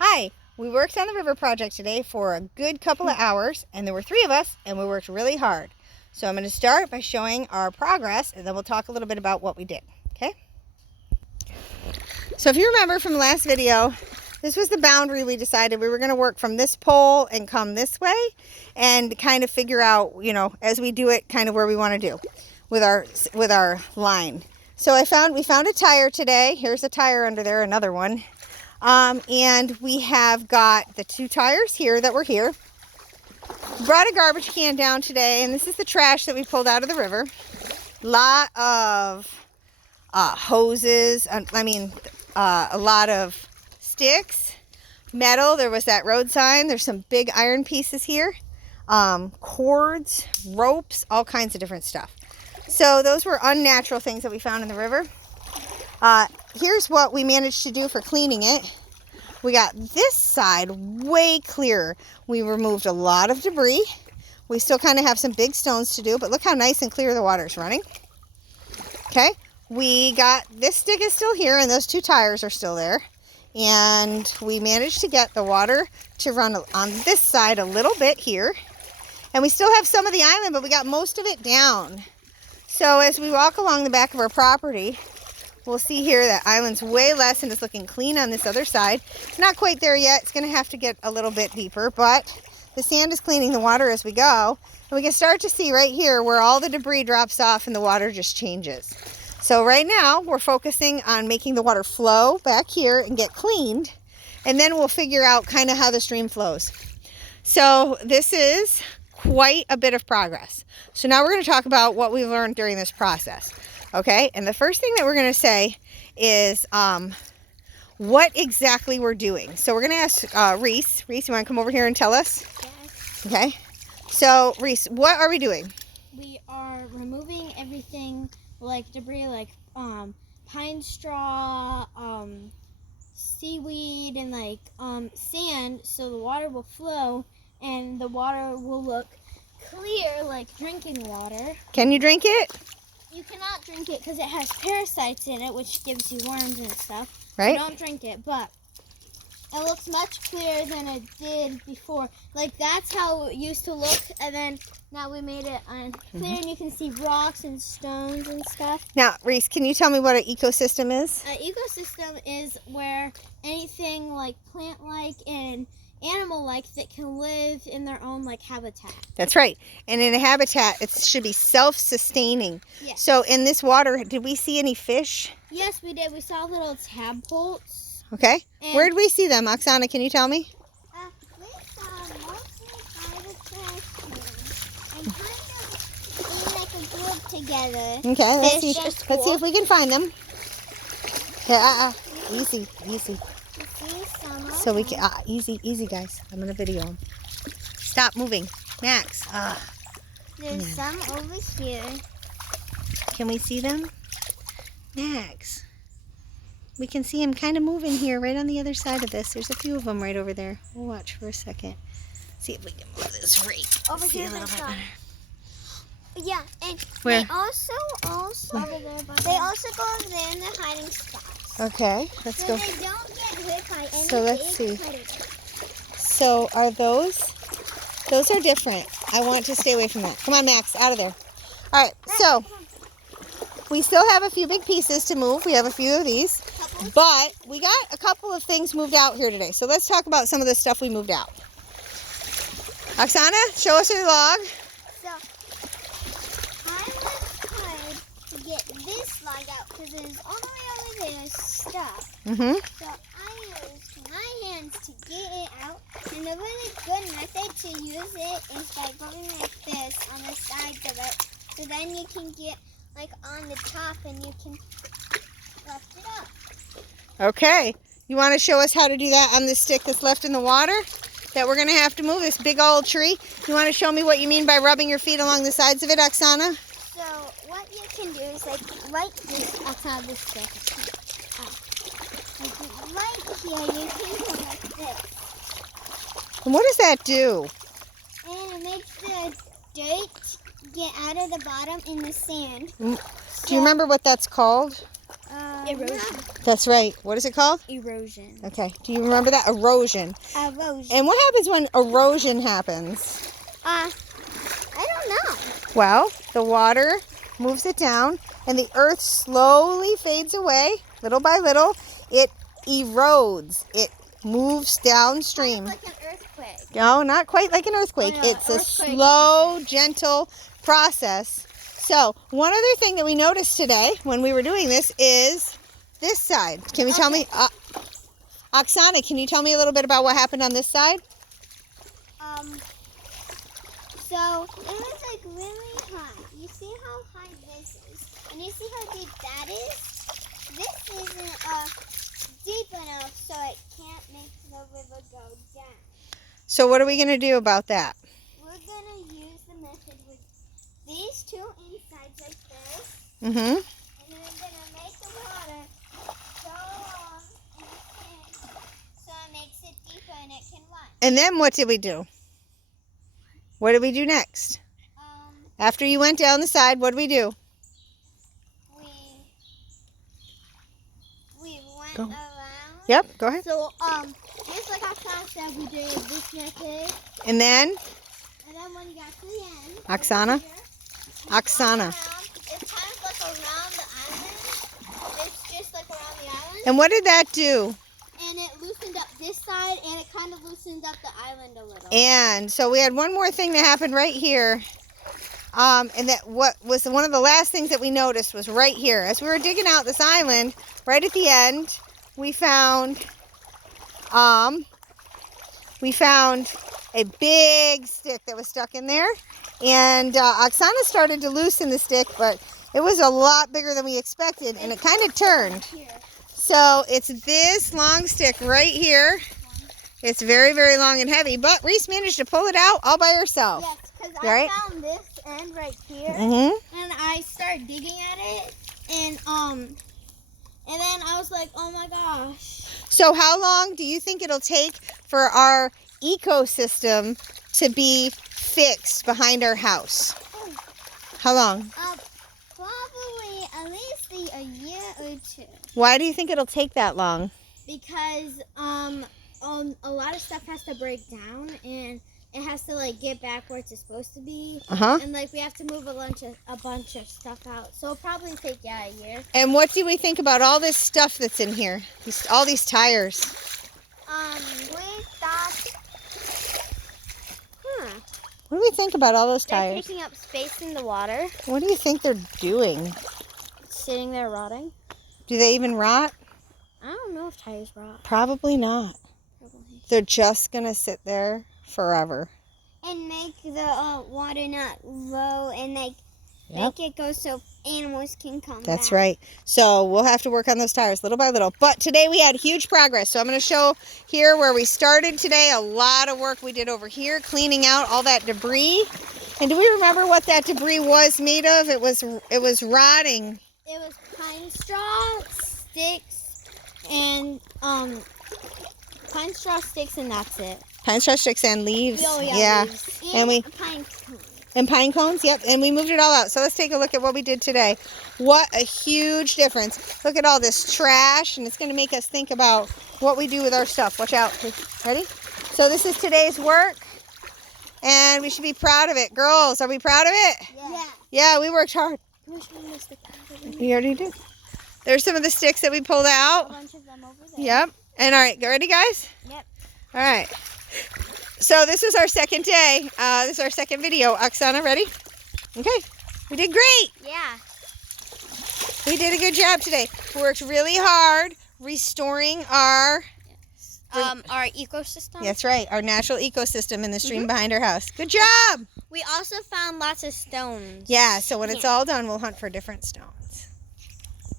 Hi, we worked on the river project today for a good couple of hours, and there were 3 of us, and we worked really hard. So I'm going to start by showing our progress, and then we'll talk a little bit about what we did, okay? So if you remember from the last video, this was the boundary we decided we were going to work from this pole and come this way, and kind of figure out, as we do it, kind of where we want to do with our line. So we found a tire today. Here's a tire under there, another one. And we have got the 2 tires here that were here. Brought a garbage can down today, and this is the trash that we pulled out of the river. Lot of hoses, a lot of sticks, metal. There was that road sign. There's some big iron pieces here, cords, ropes, all kinds of different stuff. So those were unnatural things that we found in the river. Here's what we managed to do for cleaning it. We got this side way clearer. We removed a lot of debris. We still kind of have some big stones to do, but look how nice and clear the water's running. Okay, we got this stick is still here, and those 2 tires are still there. And we managed to get the water to run on this side a little bit here. And we still have some of the island, but we got most of it down. So as we walk along the back of our property, we'll see here that island's way less and it's looking clean on this other side. Not quite there yet. It's going to have to get a little bit deeper, but the sand is cleaning the water as we go. And we can start to see right here where all the debris drops off and the water just changes. So right now we're focusing on making the water flow back here and get cleaned. And then we'll figure out kind of how the stream flows. So this is quite a bit of progress. So now we're going to talk about what we learned during this process. Okay, and the first thing that we're going to say is what exactly we're doing. So we're going to ask Reese. Reese, you want to come over here and tell us? Yes. Okay. So, Reese, what are we doing? We are removing everything like debris, like pine straw, seaweed, and like sand, so the water will flow and the water will look clear like drinking water. Can you drink it? You cannot drink it because it has parasites in it, which gives you worms and stuff. Right. So don't drink it, but it looks much clearer than it did before. Like, that's how it used to look, and then now we made it clear, and you can see rocks and stones and stuff. Now, Reese, can you tell me what an ecosystem is? An ecosystem is where anything like plant-like and animal-like that can live in their own like habitat. That's right. And in a habitat, it should be self-sustaining. Yes. So in this water, did we see any fish? Yes, we did. We saw little tadpoles. Okay. Where did we see them? Oksana, can you tell me? We saw mostly by the trash can and kind of being like a group together. Okay, let's see if we can find them. Yeah, easy. So we can easy guys. I'm gonna video them. Stop moving, Max. There's some over here. Can we see them, Max? We can see them kind of moving here, right on the other side of this. There's a few of them right over there. We'll watch for a second. See if we can move this right. Over see here, a little bit better. Yeah, and Where? they also over there, but they also go over there in the hiding spots. Okay, let's so go. They don't get hit by any So let's see. predators. So are those are different. I want to stay away from that. Come on, Max, out of there. All right, so we still have a few big pieces to move. We have a few of these, but we got a couple of things moved out here today. So let's talk about some of the stuff we moved out. Oksana, show us your log. So I was trying to get this log out because there's only over there stuff. So I used my hands to get it out, and a really good method to use it is by going like this on the sides of it. So then you can get like on the top and you can lift it up. Okay, you want to show us how to do that on this stick that's left in the water that we're going to have to move, this big old tree? You want to show me what you mean by rubbing your feet along the sides of it, Oksana? So what you can do is like right this outside this stick. Like right here you can go like this. And what does that do? And it makes the dirt get out of the bottom in the sand. Do you remember what that's called? Erosion. That's right. What is it called? Erosion. Okay. Do you remember that? Erosion. Erosion. And what happens when erosion happens? I don't know. Well, the water moves it down and the earth slowly fades away. Little by little, it erodes. It moves downstream. Kind of like an earthquake. No, not quite like an earthquake. Oh, no, It's a earthquake slow, gentle process. So, one other thing that we noticed today when we were doing this is this side. Can you tell me, Oksana, can you tell me a little bit about what happened on this side? So it was like really high. You see how high this is, and you see how deep that is. This isn't deep enough, so it can't make the river go down. So, what are we going to do about that? We're gonna use the method with these two insides like this, Mm-hmm. and then we're gonna make the water go along in the sink, so it makes it deeper and it can run. And then what did we do? What did we do next? After you went down the side, what did we do? We went Go. around. Yep, go ahead. So just like our class said, we did this method, And then, and then when you got to the end, Oksana? Oksana. it's kind of like around the island. It's just like around the island, And what did that do? and it loosened up this side, and it kind of loosened up the island a little. And so we had one more thing that happened right here. And that what was one of the last things that we noticed was right here. As we were digging out this island, right at the end, we found a big stick that was stuck in there. And Oksana started to loosen the stick, but it was a lot bigger than we expected, and it kind of turned. Here. So it's this long stick right here. It's very, very long and heavy, but Reese managed to pull it out all by herself. Yes, because Right? I found this end right here, Mm-hmm. and I started digging at it, and then I was like, oh my gosh. So how long do you think it'll take for our ecosystem to be fixed behind our house? How long? Probably at least a year or two. Why do you think it'll take that long? Because a lot of stuff has to break down, and it has to like get back where it's supposed to be. Uh-huh. And like we have to move a bunch of stuff out. So it'll probably take a year. And what do we think about all this stuff that's in here? All these tires. We thought What do we think about all those they're tires? taking up space in the water, What do you think they're doing? sitting there rotting. Do they even rot? I don't know if tires rot. Probably not. Probably. They're just going to sit there forever. And make the water not low, and like Yep. make it go so animals can come That's back. right. So we'll have to work on those tires little by little. But today we had huge progress. So I'm going to show here where we started today. A lot of work we did over here, cleaning out all that debris. And do we remember what that debris was made of? It was rotting. It was pine straw, sticks, and pine straw sticks, and that's it. Pine straw sticks and leaves. Oh, yeah, leaves. And we pine cones. and pine cones. Yep. And we moved it all out. So let's take a look at what we did today. What a huge difference. Look at all this trash, and it's going to make us think about what we do with our stuff. Watch out. Ready? So this is today's work, and we should be proud of it. Girls, are we proud of it? Yeah. Yeah, we worked hard. We already did. There's some of the sticks that we pulled A out. bunch of them over there. Yep. And all right, get ready, guys? Yep. All right. So this was our second day. This is our second video. Oksana, ready? Okay. We did great. Yeah. We did a good job today. We worked really hard restoring our ecosystem. That's right, our natural ecosystem in the stream behind our house. Good job. We also found lots of stones. Yeah, so when it's all done, we'll hunt for different stones.